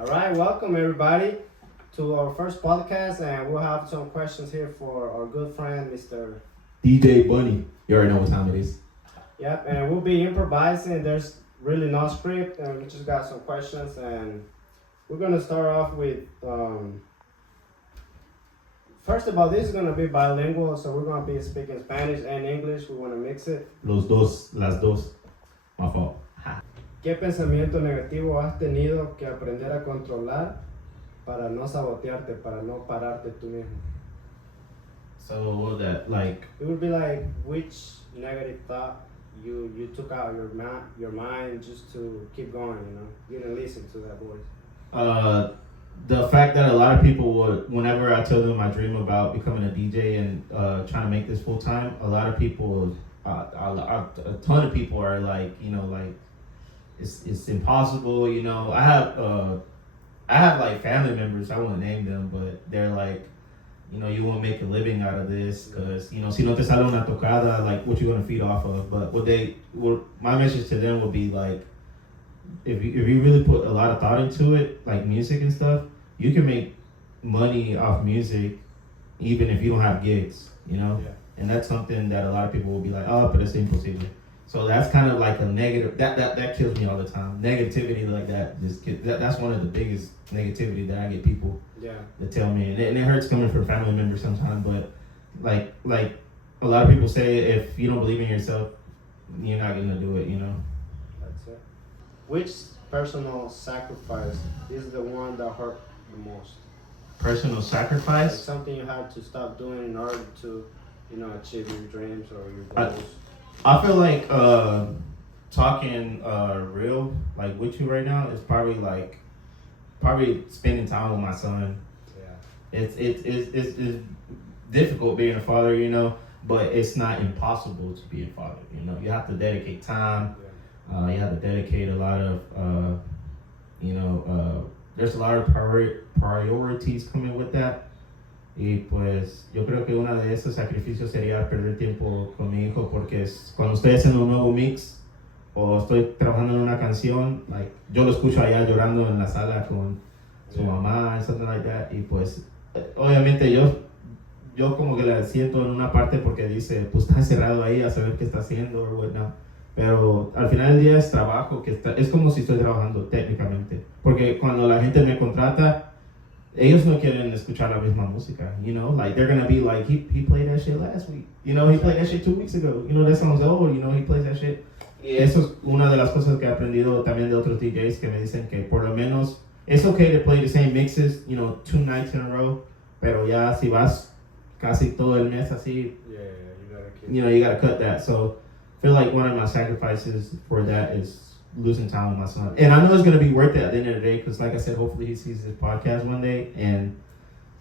All right, welcome everybody to our first podcast, and we'll have some questions here for our good friend, Mr. DJ Bunny. You already know what time it is. Yep, and we'll be improvising. There's really no script, and we just got some questions, and we're gonna start off with. First of all, this is gonna be bilingual, so we're gonna be speaking Spanish and English. We wanna mix it. Los dos, las dos. My fault. ¿Qué pensamiento negativo has tenido que aprender a controlar para no sabotearte, para no pararte tú mismo? So what was that like? It would be like which negative thought you took out your mind just to keep going. You didn't listen to that voice. The fact that a lot of people would, whenever I tell them my dream about becoming a DJ and trying to make this full time, a lot of people, a ton of people are like, like it's impossible. I have like family members. I won't name them, but they're like, you won't make a living out of this because si no te sale una tocada, like what you gonna feed off of. But my message to them would be like, if you really put a lot of thought into it, like music and stuff, you can make money off music even if you don't have gigs, Yeah. And that's something that a lot of people will be like, oh, but it's impossible. So that's kind of like a negative, that kills me all the time. Negativity like that, that's one of the biggest negativity that I get people that tell me. And it hurts coming from family members sometimes, but like a lot of people say, if you don't believe in yourself, you're not gonna do it, That's it. Which personal sacrifice is the one that hurt the most? Personal Like sacrifice? something you had to stop doing in order to, achieve your dreams or your goals. I feel like talking real like with you right now is probably spending time with my son. Yeah. It's difficult being a father, but it's not impossible to be a father. You have to dedicate time. You have to dedicate a lot of there's a lot of priorities coming with that. Y pues yo creo que uno de esos sacrificios sería perder tiempo con mi hijo porque cuando estoy haciendo un nuevo mix o estoy trabajando en una canción, like, yo lo escucho allá llorando en la sala con su mamá and something like that, y pues obviamente yo como que la siento en una parte porque dice, pues está encerrado ahí a saber qué está haciendo o whatnot. Pero al final del día es trabajo es como si estoy trabajando técnicamente, porque cuando la gente me contrata, ellos no quieren escuchar la misma música, like they're gonna be like, he played that shit last week, he played that shit 2 weeks ago, that song's old, he plays that shit. Y eso es una de las cosas que he aprendido también de otros DJs que me dicen que por lo menos it's okay to play the same mixes, 2 nights in a row, pero ya si vas casi todo el mes así, you gotta cut that. So I feel like one of my sacrifices for that is losing time with my son. And I know it's going to be worth it at the end of the day because, like I said, hopefully he sees this podcast one day and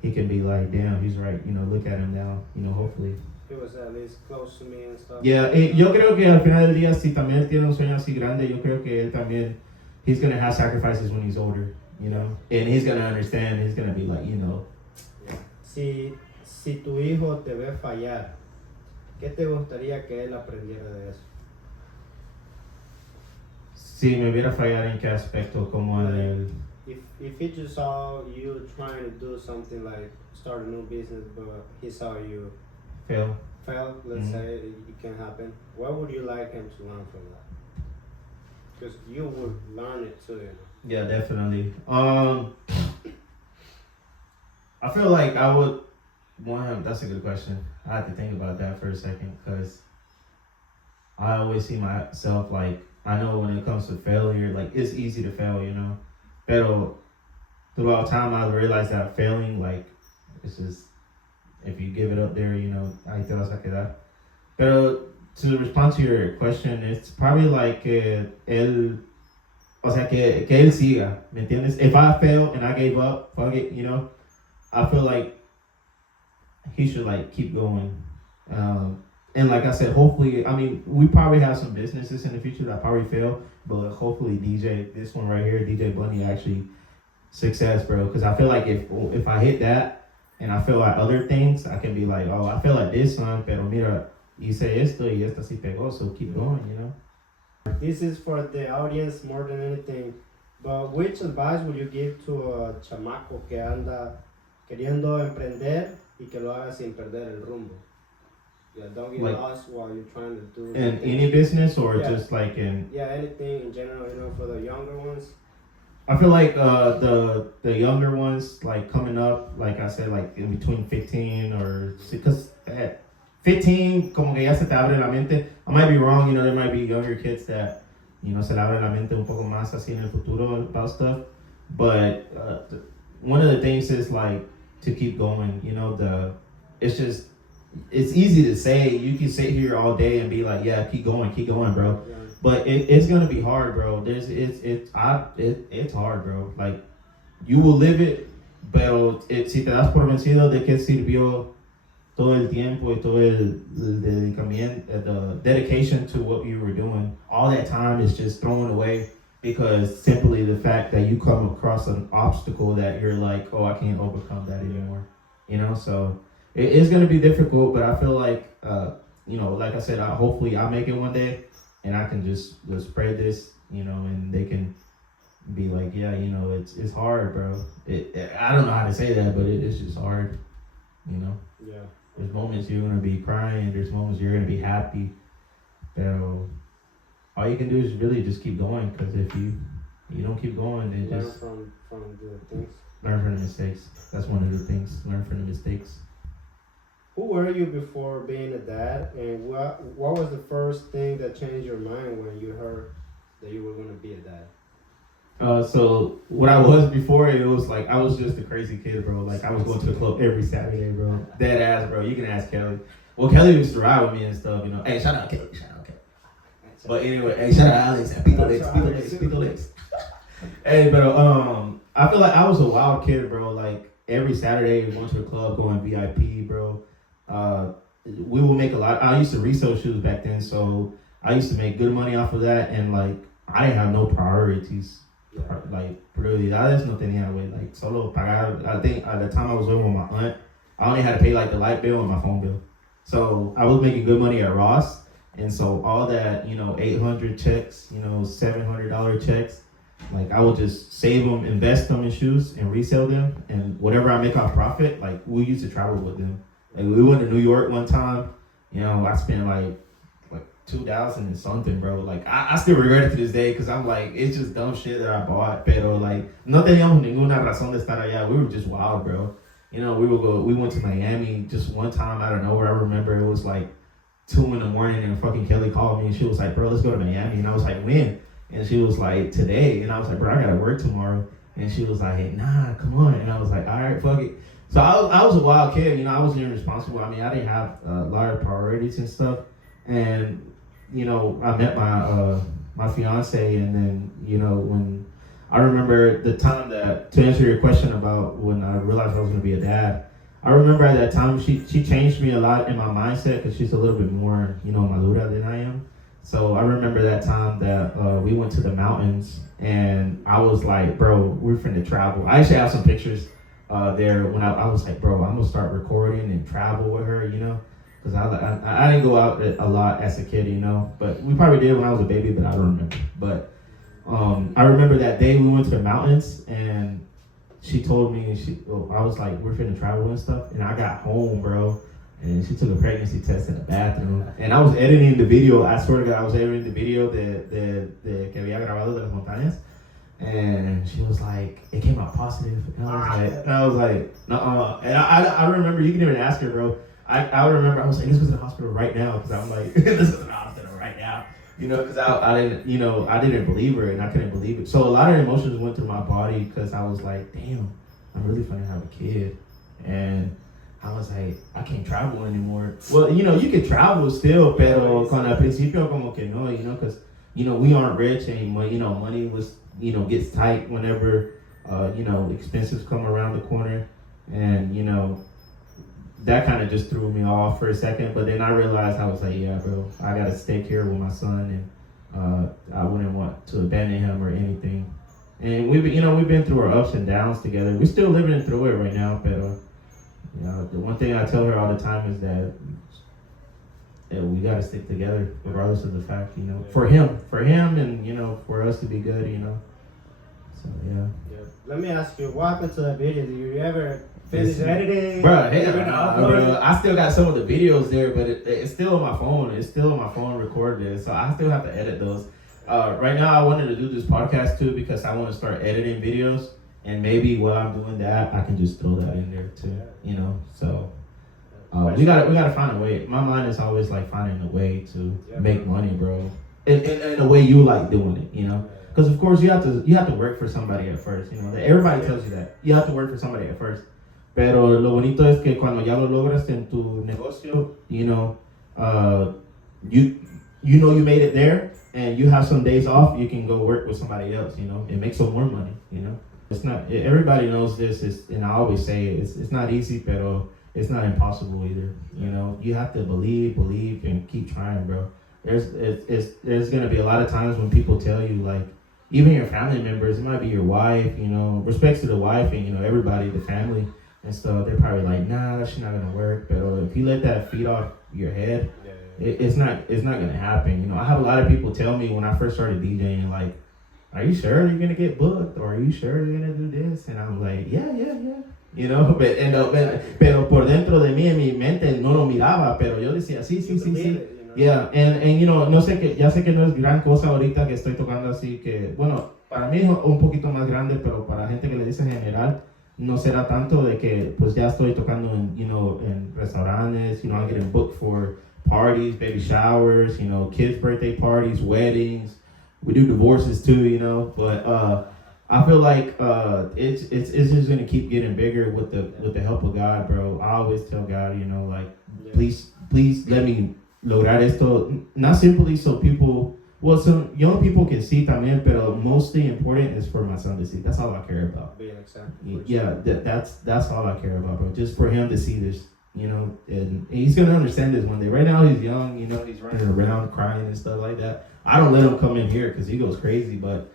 he can be like, damn, he's right. Look at him now. Hopefully. He was at least close to me and stuff. Yeah, yo creo que al final del día, si también tiene un sueño así grande, yo creo que él también, he's going to have sacrifices when he's older, and he's going to understand. He's going to be like, Yeah. Si tu hijo te ve fallar, ¿qué te gustaría que él aprendiera de eso? Si me viera fallar en qué aspecto, como en el... If he just saw you trying to do something like start a new business, but he saw you fail, let's say it can happen, what would you like him to learn from that? Because you would learn it too. Yeah, definitely. I feel like I would want him. That's a good question. I have to think about that for a second because I always see myself like, I know when it comes to failure, like it's easy to fail, Pero throughout time, I realized that failing, like, it's just, if you give it up there, ahí te vas a quedar. Pero to respond to your question, it's probably like él, o sea, que él siga, ¿me entiendes? If I fail and I gave up, fuck it, I feel like he should like keep going. And like I said, hopefully, we probably have some businesses in the future that probably fail, but hopefully this one right here, DJ Bunny, actually success, bro. Because I feel like if I hit that and I feel like other things, I can be like, oh, I feel like this one, pero mira, hice esto y esta sí pegó, so keep going, This is for the audience more than anything. But which advice would you give to a chamaco que anda queriendo emprender y que lo haga sin perder el rumbo? Yeah, don't get Like, lost while you're trying to do in things. any business or Yeah. just like in? Yeah, anything in general, for the younger ones. I feel like the younger ones, like coming up, like I said, like in between 15 or because at 15 como que ya se te abre la mente. I might be wrong, there might be younger kids that se le abre la mente un poco más así en el futuro about stuff, but one of the things is like to keep going. It's just it's easy to say. You can sit here all day and be like, yeah, keep going, bro. Yeah. But it's gonna be hard, bro. It's hard, bro. Like you will live it, pero si te das por vencido, ¿de qué sirvió todo el tiempo y todo el dedicamiento, the dedication to what you were doing? All that time is just thrown away because simply the fact that you come across an obstacle that you're like, oh, I can't overcome that anymore. So it's gonna be difficult, but I feel like like I said, hopefully I make it one day. And I can just spread this, and they can be like, yeah, it's hard, bro. I don't know how to say that, but it's just hard, Yeah. There's moments you're gonna be crying. There's moments you're gonna be happy. So all you can do is really just keep going. Because if you don't keep going, then learn just from the things. Learn from the mistakes. That's one of the things. Learn from the mistakes. Who were you before being a dad, and what was the first thing that changed your mind when you heard that you were going to be a dad? So what I was before, it was like I was just a crazy kid, bro. Like I was going to the club every Saturday, bro. Dead ass, bro. You can ask Kelly. Well, Kelly used to ride with me and stuff, Hey, shout out Kelly. But anyway, hey, shout out Alex and Pito Lex. Hey, but I feel like I was a wild kid, bro. Like every Saturday, we went to the club, going VIP, bro. We would make a lot. I used to resell shoes back then, so I used to make good money off of that, and like I didn't have no priorities. Like prioridades no tenía, güey. Like solo pagar. I think at the time I was living with my aunt, I only had to pay like the light bill and my phone bill. So I was making good money at Ross, and so all that 800 checks, $700 checks, like I would just save them, invest them in shoes, and resell them, and whatever I make off profit, like we used to travel with them. Like we went to New York one time, I spent like 2,000 and something, bro. Like I still regret it to this day because I'm like, it's just dumb shit that I bought. Pero like, no teníamos ninguna razón de estar allá. We were just wild, bro. We went to Miami just one time out of nowhere. I remember it was like 2 a.m. and fucking Kelly called me and she was like, bro, let's go to Miami. And I was like, when? And she was like, today. And I was like, bro, I gotta work tomorrow. And she was like, nah, come on. And I was like, all right, fuck it. So I was a wild kid, I was irresponsible. I mean, I didn't have a lot of priorities and stuff. And, I met my fiance, and then, when I remember the time that, to answer your question about when I realized I was going to be a dad, I remember at that time, she changed me a lot in my mindset because she's a little bit more, madura than I am. So I remember that time that we went to the mountains, and I was like, bro, we're finna travel. I actually have some pictures there when I was like, bro, I'm gonna start recording and travel with her, because I didn't go out a lot as a kid, but we probably did when I was a baby, but I don't remember. But I remember that day we went to the mountains, and she told me, I was like, we're finna travel and stuff, and I got home, bro, and she took a pregnancy test in the bathroom, and I was editing the video. I swear to God, I was editing the video de que había grabado de las montañas. And she was like, it came out positive. And I was like, nuh-uh. And I remember, you can even ask her, bro. I remember, I was like, this was in the hospital right now. Because I'm like, this is in the hospital right now. Because I didn't, I didn't believe her and I couldn't believe it. So a lot of emotions went through my body because I was like, damn, I'm really finna have a kid. And I was like, I can't travel anymore. Well, you can travel still, pero con al principio como que no, because, we aren't rich and, money was, gets tight whenever, expenses come around the corner. And, that kind of just threw me off for a second. But then I realized, I was like, yeah, bro, I got to stay here with my son. And I wouldn't want to abandon him or anything. And we've been through our ups and downs together. We're still living through it right now. But, the one thing I tell her all the time is that we got to stick together regardless of the fact, for him and, for us to be good, So yeah. Let me ask you, what happened to that video? Did you ever finish editing? Bro, I still got some of the videos there, but it's still on my phone. It's still on my phone recorded, so I still have to edit those. Right now, I wanted to do this podcast too because I want to start editing videos, and maybe while I'm doing that, I can just throw that in there too. You know, so we gotta find a way. My mind is always like finding a way to make money, bro, in a way you like doing it. You know. Because of course you have to work for somebody at first, you know. Everybody tells you that. You have to work for somebody at first. Pero lo bonito es que cuando ya lo logras en tu negocio, you know, you know you made it there and you have some days off, you can go work with somebody else, you know. It makes some more money, you know. It's not everybody knows this, and I always say it's not easy, pero it's not impossible either. You know, you have to believe and keep trying, bro. There's gonna be a lot of times when people tell you like even your family members, it might be your wife, you know, respects to the wife and, you know, everybody, the family and stuff, they're probably like, nah, that's not gonna work. But if you let that feed off your head, it's not gonna happen. You know, I have a lot of people tell me when I first started DJing, like, are you sure you're gonna get booked? Or are you sure you're gonna do this? And I'm like, yeah. You know, pero por dentro de mí, en mi mente, no lo miraba, pero yo decía, sí. Yeah, and you know, ya sé que no es gran cosa ahorita que estoy tocando así que, bueno, para mí es un poquito más grande, pero para gente que le dice en general, no será tanto de que, pues ya estoy tocando en, you know, en restaurantes, you know, I'm getting booked for parties, baby showers, you know, kids' birthday parties, weddings, we do divorces too, you know, but I feel like it's just gonna keep getting bigger with the help of God, bro. I always tell God, you know, like, please let me lograr esto, not simply so people, well, some young people can see también, pero mostly important is for my son to see. That's all I care about. Be an example. Yeah, that's all I care about, bro. Just for him to see this, you know, and he's gonna understand this one day. Right now he's young, you know, he's running around crying and stuff like that. I don't let him come in here because he goes crazy, but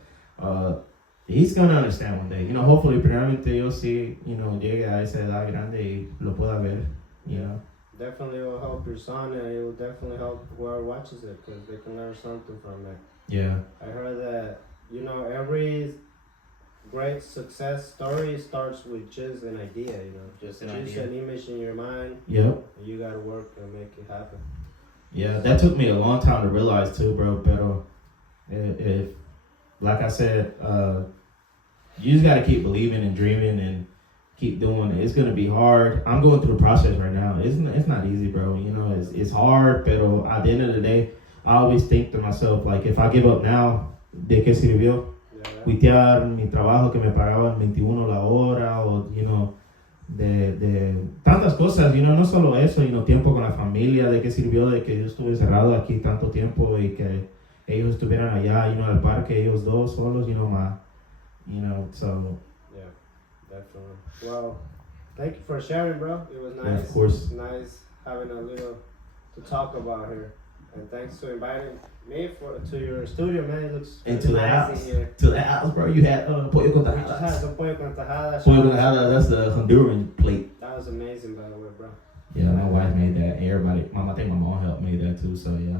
he's gonna understand one day. You know, hopefully, primeramente yo sí, you know, llegue a esa edad grande y lo pueda ver, you know. Definitely will help your son, and it will definitely help whoever watches it because they can learn something from it. Yeah. I heard that, you know, every great success story starts with just an idea, you know. Just an image in your mind. Yep. And you gotta work and make it happen. Yeah, that took me a long time to realize too, bro. Pero if like I said, you just gotta keep believing and dreaming and keep doing it. It's gonna be hard. I'm going through the process right now. It's not easy, bro. You know, it's hard, pero at the end of the day, I always think to myself, like, if I give up now, ¿de qué sirvió? Quitear mi trabajo que me pagaban 21 la hora, o, you know, de tantas cosas, you know, no solo eso, you know, tiempo con la familia, ¿de qué sirvió de que yo estuve encerrado aquí tanto tiempo y que ellos estuvieran allá, you know, al parque, ellos dos solos, you know, so. Yeah, definitely. Well, thank you for sharing, bro. It was nice. Yeah, of course. It's nice having a little to talk about here. And thanks for inviting me to your studio, man. It looks to the nice house. in here. To the house, bro. You had pollo con We just had tajadas. some pollo con tajadas. Pollo con tajadas, that's the Honduran plate. That was amazing, by the way, bro. Yeah, my wife made that. Everybody, I think my mom helped made that too, so yeah.